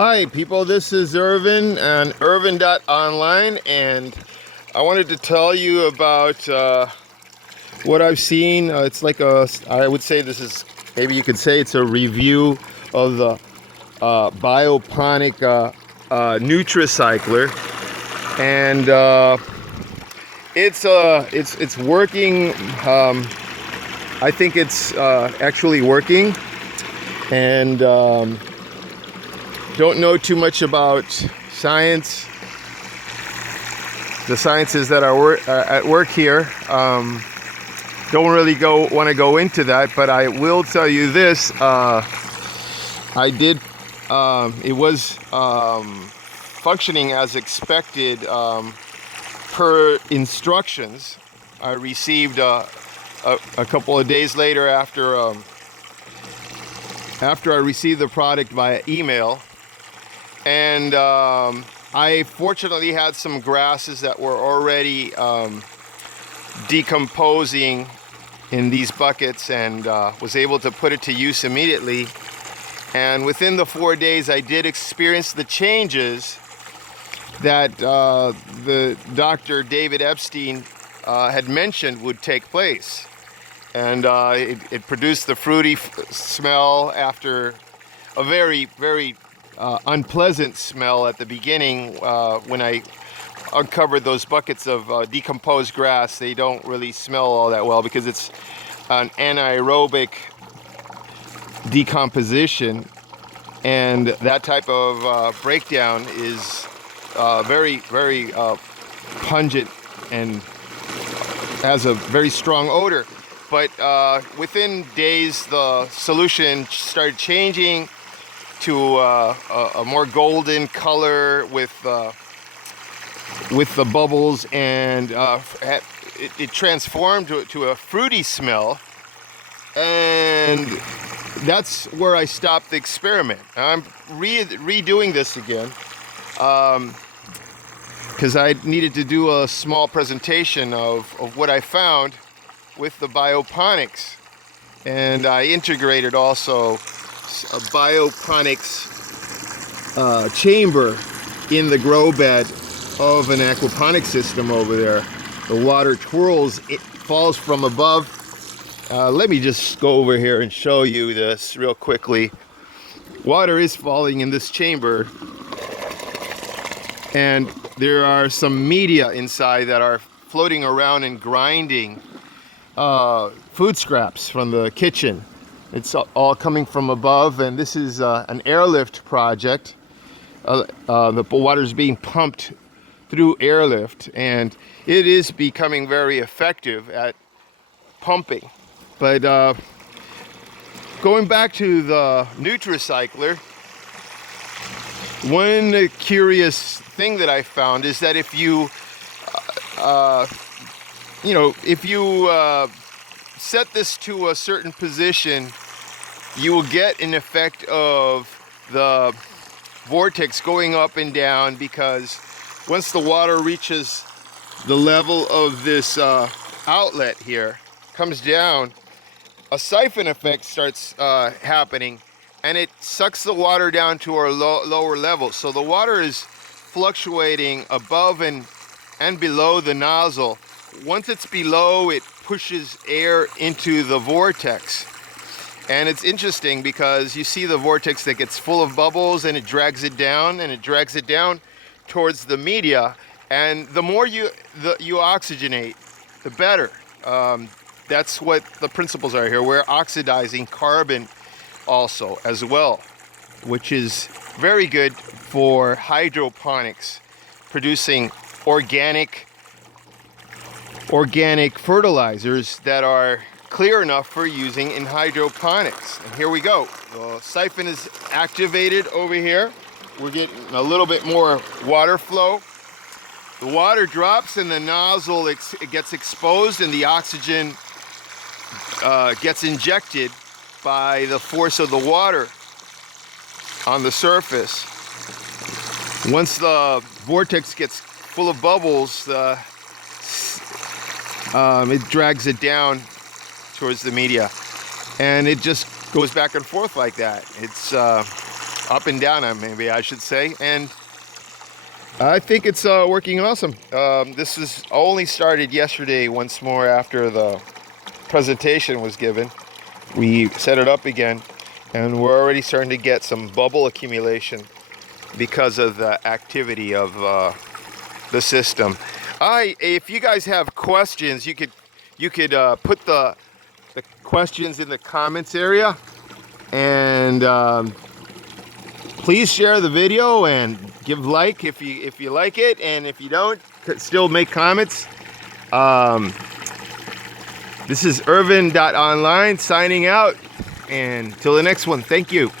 Hi people, this is Irvin on Irvin.online, and I wanted to tell you about what I've seen. I would say this is, maybe you could say it's a review of the bioponic Nutricycler, and it's working. I think it's actually working, and don't know too much about science, the sciences that are at work here. Don't really want to go into that, but I will tell you this. It was functioning as expected per instructions I received a couple of days later after I received the product via email. And I fortunately had some grasses that were already decomposing in these buckets, and was able to put it to use immediately. And within the 4 days, I did experience the changes that the Dr. David Epstein had mentioned would take place. And it produced the fruity smell after a very, very unpleasant smell at the beginning. When I uncovered those buckets of decomposed grass, they don't really smell all that well because it's an anaerobic decomposition, and that type of breakdown is very, very pungent and has a very strong odor. But within days, the solution started changing to a more golden color with the bubbles, and it transformed to a fruity smell, and that's where I stopped the experiment. I'm redoing this again because I needed to do a small presentation of what I found with the bioponics, and I integrated also a bioponics chamber in the grow bed of an aquaponics system over there. The water twirls, it falls from above. Let me just go over here and show you this real quickly. Water is falling in this chamber, and there are some media inside that are floating around and grinding food scraps from the kitchen. It's all coming from above, and this is an airlift project. The water is being pumped through airlift, and it is becoming very effective at pumping. But going back to the Nutricycler, one curious thing that I found is that if you set this to a certain position, you will get an effect of the vortex going up and down, because once the water reaches the level of this outlet here, comes down, a siphon effect starts happening, and it sucks the water down to our lower level. So the water is fluctuating above and below the nozzle. Once it's below, it pushes air into the vortex. And it's interesting because you see the vortex that gets full of bubbles, and it drags it down, and it drags it down towards the media. And the more you oxygenate, the better. That's what the principles are here. We're oxidizing carbon also as well, which is very good for hydroponics, producing organic fertilizers that are clear enough for using in hydroponics. And here we go. The siphon is activated over here. We're getting a little bit more water flow. The water drops and the nozzle it gets exposed, and the oxygen gets injected by the force of the water on the surface. Once the vortex gets full of bubbles, it drags it down towards the media, and it just goes back and forth like that. It's up and down, maybe I should say, and I think it's working awesome. This is only started yesterday once more after the presentation was given. We set it up again, and we're already starting to get some bubble accumulation because of the activity of the system. If you guys have questions, you could put the questions in the comments area, and please share the video and give like if you like it, and if you don't, still make comments. This is Irvin.online signing out, and till the next one, thank you.